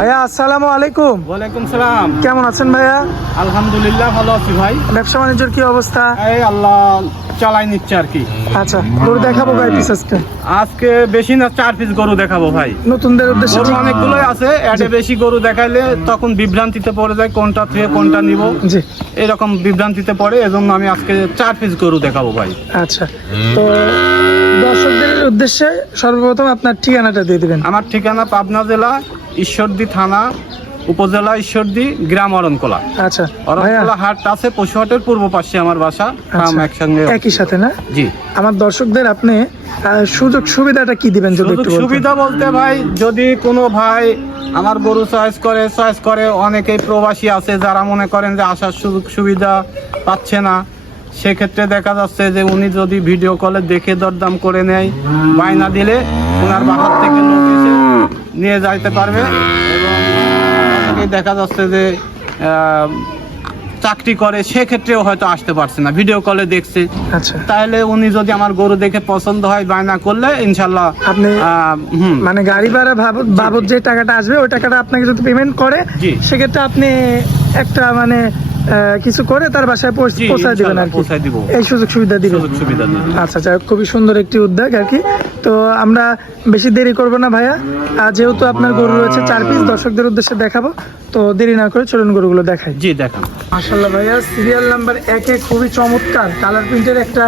ভাইয়া আসসালামু আলাইকুম। ওয়ালাইকুম সালাম। কেমন আছেন ভাইয়া? আলহামদুলিল্লাহ ভালো আছি ভাই। ব্যবসা বাণিজ্যের কি অবস্থা? এই আল্লাহ চালাই নিচ্ছে আর কি। আচ্ছা গরু দেখাবো পিস আজকে। আজকে বেশি না চার পিস গরু দেখাবো ভাই। নতুনদের উদ্দেশ্যে গরু অনেকগুলোই আছে বেশি গরু দেখাইলে তখন বিভ্রান্তিতে পড়ে যায় কোনটা থেকে কোনটা নিব। জি। এরকম বিভ্রান্তিতে পড়ে এজন্য আমি আজকে চার পিস গরু দেখাবো ভাই। আচ্ছা তো দর্শকদের উদ্দেশ্যে সর্বপ্রথম আপনার ঠিকানাটা দিয়ে দিবেন। আমার ঠিকানা পাবনা জেলা ঈশ্বরদী থানা উপজেলা ঈশ্বরদী গ্রাম অরণকোলা। আচ্ছা অরণকোলা হাট আছে পশুহাটের পূর্ব পাশে আমার বাসা ফার্ম আচ্ছা, একসঙ্গে একই সাথে না? জি। আমার দর্শকদের আপনি সুযোগ সুবিধাটা কি দিবেন যদি সুযোগ একটু সুবিধা বলতে ভাই যদি কোনো ভাই আমার গরু চয়েস করে চয়েস করে অনেকেই প্রবাসী আছে যারা মনে করেন যে আসার সুযোগ সুবিধা পাচ্ছে না। সেক্ষেত্রে দেখা যাচ্ছে যে উনি যদি ভিডিও কলে দেখে দরদাম করে নেয় বায়না দিলে ওনার বাহার থেকে লোক এসে নিয়ে যাইতে পারবে এবং দেখা যাচ্ছে যে চাকরি করে সেক্ষেত্রেও হয়তো আসতে পারছে না ভিডিও কলে দেখছে। আচ্ছা। তাহলে উনি যদি আমার গরু দেখে পছন্দ হয় বায়না করলে ইনশাল্লাহ আপনি- মানে গাড়ি ভাড়া বাবদ যে টাকাটা আসবে ওই টাকাটা আপনাকে যদি পেমেন্ট করে সেক্ষেত্রে আপনি একটা মানে কিছু করে তার বাসায় পৌঁছায় দিবেন আর কি। এই সুযোগ সুবিধা দিবেন। সুযোগ সুবিধা দিবে আচ্ছা আচ্ছা খুবই সুন্দর একটি উদ্যোগ আর কি। তো আমরা বেশি দেরি করব না ভাইয়া। আর যেহেতু আপনার গরু রয়েছে চার পিস দর্শকদের উদ্দেশ্যে দেখাবো। তো দেরি না করে চলুন গরুগুলো দেখাই। জি দেখান। মাশাল্লাহ ভাইয়া সিরিয়াল নাম্বার একে খুবই চমৎকার। কালার প্রিন্টের একটা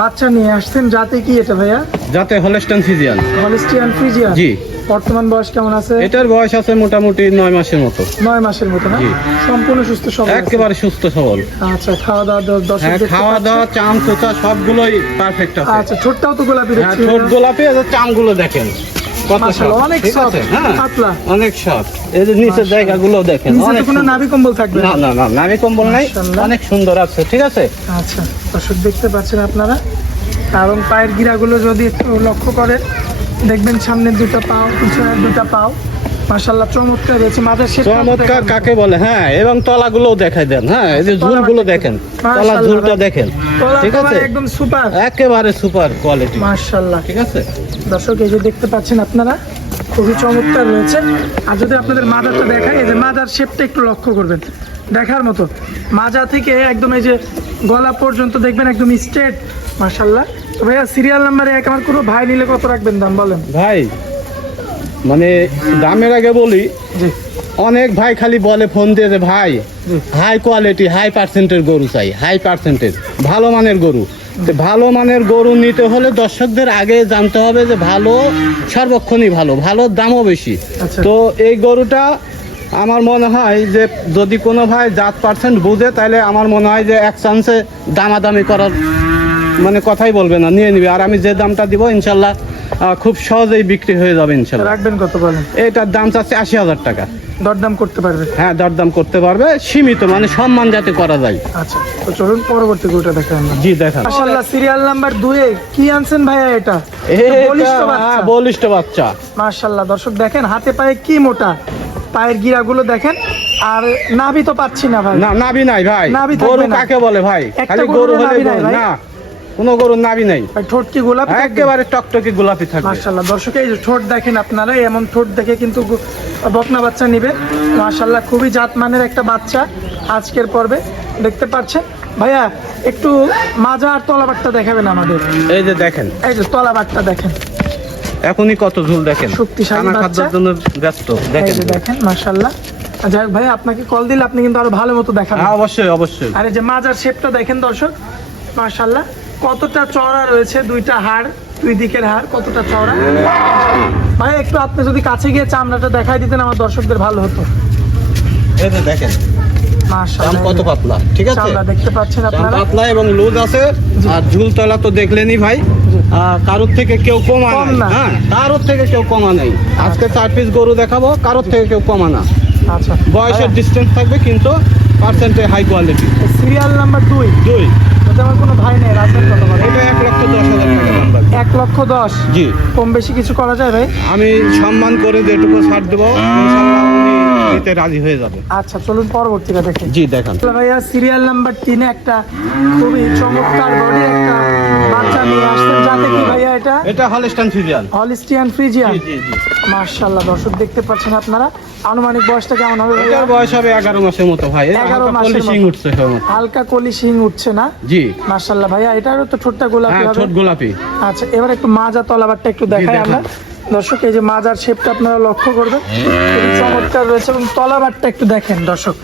বাচ্চা নিয়ে আসছেন। যাতে কি এটা ভাইয়া? যাতে হলস্টন ফিজিয়ান হলিস্টিয়ান ফ্রিজিয়ান জি। বর্তমান বয়স কেমন আছে? এটার বয়স আছে মোটামুটি নয় মাসের মতো। নয় মাসের মতো না? সম্পূর্ণ সুস্থ সবল একেবারে সুস্থ সবল। আচ্ছা খাওয়া দাওয়া দ- দর্শক হ্যাঁ খাওয়া দাওয়া চাম চোচা সবগুলোই পারফেক্ট আছে। আচ্ছা ছোটটাও তো গোলাপি হ্যাঁ দেখছি ছোট গোলাপি আর চামগুলো দেখেন। অনেক হ্যাঁ পাতলা। অনেক সফট এই যে নিচের জায়গাগুলো দেখেন অনেক তো কোনো নাভি কম্বল থাকবে না। না না কম্বল নাই অনেক সুন্দর আছে ঠিক আছে? আচ্ছা দর্শক দেখতে পাচ্ছেন আপনারা? এবং পায়ের গিরাগুলো যদি একটু লক্ষ্য করেন দেখবেন সামনের দুটো পাও পিছনের দুটো পাও। মাশাল্লাহ চমৎকার রয়েছে সে চমৎকার কাকে বলে? হ্যাঁ এবং তলাগুলো দেখাই দেন। হ্যাঁ এই যে ঝুলগুলো দেখেন। মাশাআল্লাহ ঝুলটা দেখেন। ঠিক আছে? একদম সুপার। একেবারে সুপার কোয়ালিটি। ঠিক আছে? দর্শক এই যে দেখতে পাচ্ছেন আপনারা খুবই চমৎকার রয়েছে আর যদি আপনাদের এই যে মাজার শেপটা একটু লক্ষ্য করবেন। দেখার মতো। মাজা থেকে একদম এই যে গলা পর্যন্ত দেখবেন একদম স্ট্রেট মাশাল্লাহ তো ভাইয়া সিরিয়াল নাম্বারে এক আমার কোনো ভাই নিলে কত রাখবেন দাম বলেন? ভাই মানে দামের আগে বলি অনেক ভাই খালি বলে ফোন দিয়ে যে ভাই হাই কোয়ালিটি হাই পার্সেন্টের গরু চাই হাই পার্সেন্টেজ ভালো মানের গরু। ভালো মানের গরু নিতে হলে দর্শকদের আগে জানতে হবে যে ভালো সর্বক্ষণই ভালো ভালো দামও বেশি। আচ্ছা। তো এই গরুটা আমার মনে হয় যে যদি কোনো ভাই জাত পার্সেন্ট বুঝে তাহলে আমার মনে হয় যে এক চান্সে দামাদামি করার মানে কথাই বলবে না নিয়ে নিবে। আর আমি যে দামটা দিব ইনশাল্লাহ খুব সহজেই বিক্রি হয়ে যাবে ইনশাল্লাহ। রাখবেন কত বলেন? এটার দাম চাচ্ছে আশি হাজার টাকা। দরদাম করতে পারবে? হ্যাঁ দরদাম করতে পারবে সীমিত মানে সম্মান যাতে করা যায়। আচ্ছা তো চলুন পরবর্তী গরুটা দেখেন জি দেখান মাশাল্লাহ সিরিয়াল নাম্বার দুয়ে কি আনছেন ভাইয়া এটা? বলিষ্ঠ বাচ্চা। বলিষ্ঠ বাচ্চা। মার্শাল্লাহ দর্শক দেখেন হাতে পায়ে কি মোটা? পায়ের গিরাগুলো দেখেন। আর নাভি তো পাচ্ছি না ভাই। না নাবি নাই ভাই। নাভি গরু কাকে বলে ভাই? খালি গরু হলে নাভি? না কোনো গরুর নাবি নাই। ভাই ঠোঁট কি গোলাপি? একেবারে টকটকে গোলাপি থাকবে। মার্শাল্লাহ দর্শক এই ঠোঁট দেখেন আপনারা এমন ঠোঁট দেখে কিন্তু বকনা বাচ্চা নিবে। মার্শাল্লাহ খুবই জাতমানের একটা বাচ্চা আজকের পর্বে। দেখতে পাচ্ছেন? ভাইয়া একটু মাজা আর তলাবাটটা দেখাবেন আমাদের। এই যে দেখেন। এই যে তলাবাটটা দেখেন। এখনই কত ঝুল দেখেন? শক্তিশালী। খাদ্যের জন্য ব্যস্ত দেখেন দেখেন মার্শাল্লাহ যাই ভাই আপনাকে কল দিলে আপনি কিন্তু আরও ভালো মতো দেখাবেন। হ্যাঁ অবশ্যই অবশ্যই। আর যে মাজার শেপটা দেখেন দর্শক মাশাল্লাহ কতটা চওড়া রয়েছে দুইটা হাড় দুই দিকের হাড় কতটা চওড়া। ভাই একটু আপনি যদি কাছে গিয়ে চামড়াটা দেখাই দিতেন আমার দর্শকদের ভালো হতো। এই দেখেন দাম কত পাতলা? ঠিক আছে? দেখতে পাচ্ছেন দাম আপনারা? পাতলা এবং লুজ আছে। আর ঝুলতলা তো দেখলেনই ভাই। কারোর থেকে কেউ কমা না। হ্যাঁ কারোর থেকে কেউ কমা নাই। আজকে চার পিস গরু দেখাবো কারোর থেকে কেউ কমা না। আচ্ছা। বয়সের ডিস্টেন্স থাকবে কিন্তু পার্সেন্টে হাই কোয়ালিটি সিরিয়াল নাম্বার দুই। দুই। আমার কোনো ভাই নেই রাজের কত এটা এক লক্ষ দশ হাজার টাকা দাম এক লক্ষ দশ? জি। কম বেশি কিছু করা যায় ভাই? আমি সম্মান করে যেটুকু ছাড় দেবো নিতে রাজি হয়ে যাবে। আচ্ছা চলুন পরবর্তীটা দেখেন জি দেখান। ভাইয়া সিরিয়াল নাম্বার তিনে একটা খুবই চমৎকার বডি একটা বাচ্চা নিয়ে আসছেন। যাতে কি ভাইয়া এটা? এটা হলস্টান ফিজিয়ান হলিস্টিয়ান ফ্রিজিয়ান জি জি মার্শাল্লাহ দর্শক দেখতে পাচ্ছেন আপনারা। আনুমানিক বয়সটা কেমন হবে এটার বয়স হবে এগারো মাসের মতো ভাই। এই 11 হালকা মাসের উঠছে হালকা কলি শিং উঠছে না? জি। মার্শাল্লাহ ভাইয়া এটারও তো ছোট্ট গোলাপি হ্যাঁ হবে। ছোট গোলাপি। আচ্ছা এবার একটু মাজা তলাবারটা একটু দেখাই আমরা। দর্শক এই যে মাজার শেপটা আপনারা লক্ষ্য করবেন চমৎকার রয়েছে এবং তলাবারটা একটু দেখেন দর্শক।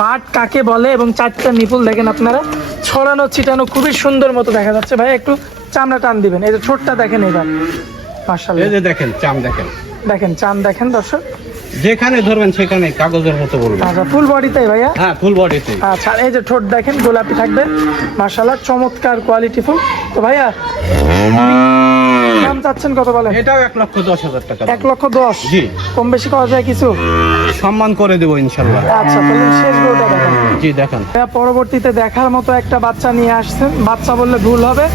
বাট কাকে বলে এবং চারটা নিপুল দেখেন আপনারা ছড়ানো ছিটানো খুবই সুন্দর মতো দেখা যাচ্ছে। ভাই একটু চামড়া টান দিবেন এই যে ছোটটা দেখেন এবার। মার্শাল দেখেন চাম দেখেন। দেখেন চাম দেখেন দর্শক। যেখানে ধরবেন সেখানে কাগজের মতো বলবেন। আচ্ছা ফুল বডিতে ভাইয়া? হ্যাঁ ফুল বডিতে। আচ্ছা এই যে ঠোঁট দেখেন গোলাপি থাকবে। মার্শাল্লাহ চমৎকার কোয়ালিটি ফুল। তো ভাইয়া দাম চাচ্ছেন কত বলেন? এটাও এক লক্ষ দশ হাজার টাকা এক লক্ষ দশ? জি। কম বেশি করা যায় কিছু? সম্মান করে দেবো ইনশাল্লাহ আচ্ছা তাহলে শেষ গরুটা দেখেন। জি দেখান। পরবর্তীতে দেখার মতো একটা বাচ্চা নিয়ে আসছেন। বাচ্চা বললে ভুল হবে।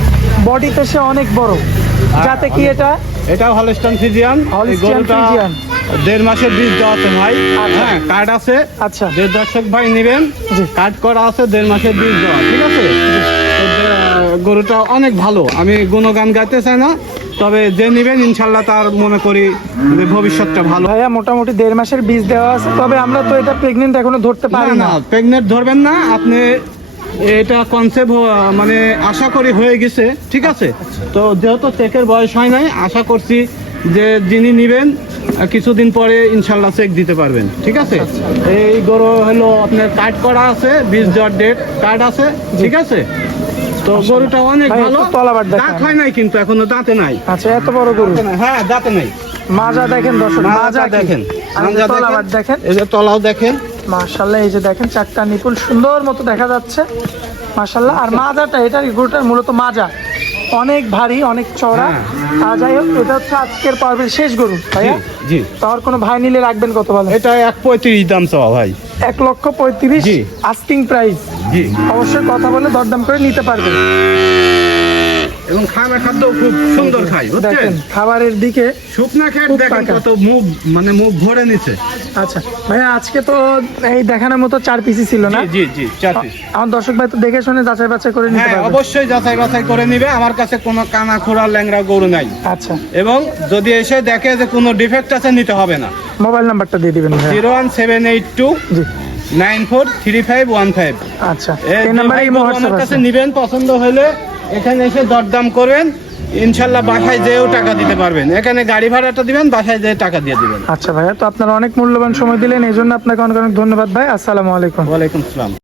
বডিতে সে অনেক বড়। যাতে কি এটা? এটা হলস্টান ফিজিয়ান গরুটা Friesian। দেড় মাসের বীজ দেওয়া আছে ভাই। আচ্ছা। হ্যাঁ কার্ড আছে। আচ্ছা। যে দর্শক ভাই নেবেন। কার্ড করা আছে দেড় মাসের বীজ দেওয়া ঠিক আছে? গরুটা অনেক ভালো। আমি গুণগান গাইতে চাই না তবে যে নেবেন ইনশাল্লাহ তার মনে করি ভবিষ্যৎটা ভালো। ভাইয়া মোটামুটি দেড় মাসের বীজ দেওয়া আছে তবে আমরা তো এটা প্রেগনেন্ট এখনও ধরতে পারি না। প্রেগনেন্ট ধরবেন না আপনি এটা কনসেপ্ট মানে আশা করি হয়ে গেছে ঠিক আছে? তো যেহেতু চেকের বয়স হয় নাই আশা করছি যে যিনি নেবেন কিছুদিন পরে ইনশাল্লাহ চেক দিতে পারবেন ঠিক আছে? এই গরু হলো আপনার কার্ড করা আছে বিশ জ্বর ডেট কার্ড আছে ঠিক আছে? তো গরুটা অনেক ভালো। দাঁত হয় নাই কিন্তু এখনও দাঁতে নাই। আচ্ছা এত বড় গরু? হ্যাঁ দাঁতে নাই। মাজা দেখেন মাজা দেখেন। দেখেন। এই যে তলাও দেখেন। মাশাল্লাহ এই যে দেখেন চারটা নিপুল সুন্দর মতো দেখা যাচ্ছে। মাশাল্লাহ আর মাজাটা এটা গরুটার মূলত মাজা। অনেক ভারী অনেক চওড়া। হ্যাঁ। আর যাই হোক এটা হচ্ছে আজকের পর্বের শেষ গরু ভাইয়া। জি তার কোনো ভাই নিলে রাখবেন কত ভালো এটা এক পঁয়ত্রিশ দাম চাওয়া ভাই। এক লক্ষ পঁয়ত্রিশ। আস্কিং প্রাইস জি। অবশ্যই কথা বলে দরদাম করে নিতে পারবেন। এবং খানা খাদ্য খুব সুন্দর খাই বুঝছেন? খাবারের দিকে শুকনা খেট দেখেন কত মুখ মানে মুখ ভরে নিছে আচ্ছা ভাইয়া আজকে তো এই দেখানোর মতো চার পিসি ছিল না? জি জি চার পিস আমার দর্শক ভাই তো দেখে শুনে যাচাই বাছাই করে নিতে হ্যাঁ পারবে। অবশ্যই যাচাই বাছাই করে নিবে। আমার কাছে কোনো কানা খোড়া ল্যাংড়া গরু নাই। আচ্ছা। এবং যদি এসে দেখে যে কোনো ডিফেক্ট আছে নিতে হবে না। মোবাইল নাম্বারটা দিয়ে দিবেন zero one seven eight two জি। Nine four three five one five. আচ্ছা এই নাম্বারে আমার কাছে আছে নিবেন পছন্দ হলে এখানে এসে দরদাম করবেন ইনশাল্লাহ বাসায় যেও টাকা দিতে পারবেন। এখানে গাড়ি ভাড়াটা দিবেন বাসায় যেয়ে টাকা দিয়ে দিবেন। আচ্ছা ভাইয়া তো আপনারা অনেক মূল্যবান সময় দিলেন এই জন্য আপনাকে অনেক অনেক ধন্যবাদ ভাই। আসসালামু আলাইকুম। ওয়ালাইকুম আসসালাম।